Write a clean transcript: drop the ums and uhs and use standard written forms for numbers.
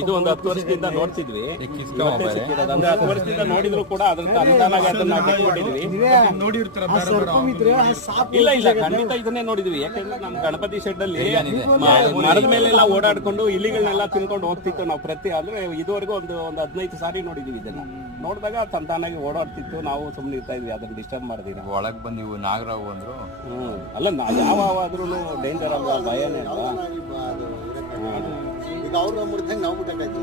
ಇದು ಒಂದು 10 ವರ್ಷದಿಂದ ನೋಡ್ತಿದ್ವಿ. ಇವತ್ತೇ ಸಿಕ್ಕಿರೋದು. ಅಂದ್ರೆ 10 ವರ್ಷದಿಂದ ನೋಡಿದ್ರು ಕೂಡ ಅದ್ರ ತಂತಾನಾಗಿ ಅದನ್ನ ಬಿಟ್ಬಿಟ್ಟಿದ್ವಿ. ಇಲ್ಲ ಇಲ್ಲ, ಖಂಡಿತ ಇದನ್ನೇ ನೋಡಿದ್ವಿ. ಯಾಕಂದ್ರೆ ನಮ್ ಗಣಪತಿ ಶೆಡ್ ಅಲ್ಲಿ ಮರದ ಮೇಲೆಲ್ಲ ಓಡಾಡ್ಕೊಂಡು ಇಲಿಗಳನ್ನೆಲ್ಲ ತಿನ್ಕೊಂಡು ಹೋಗ್ತಿತ್ತು. ನಾವು ಅಂದ್ರೆ ಇದುವರೆಗೂ ಒಂದು 15 ಸಾರಿ ನೋಡಿದ್ವಿ. ಇದನ್ನ ನೋಡಿದಾಗ ತಂತಾನಾಗಿ ಓಡಾಡ್ತಿತ್ತು. ನಾವು ಸುಮ್ಮನೆ ಇರ್ತಾ ಇದ್ವಿ, ಅದನ್ನ ಡಿಸ್ಟರ್ಬ್ ಮಾಡಿದೀವಿ. ಒಳಗ್ ಬಂದು ನೀವು ನಾಗರಾವು ಅಂದ್ರು. ಅಲ್ಲ, ಯಾವ ಆದ್ರೂ ಡೇಂಜರ್ ಅಲ್ವಾ, ಭಯನೇ ಅಲ್ವಾ. ಈಗ ಅವ್ರು ಮುರಿದಂಗೆ ನಾವು ಬಿಟ್ಟಂಗಾಯ್ತು.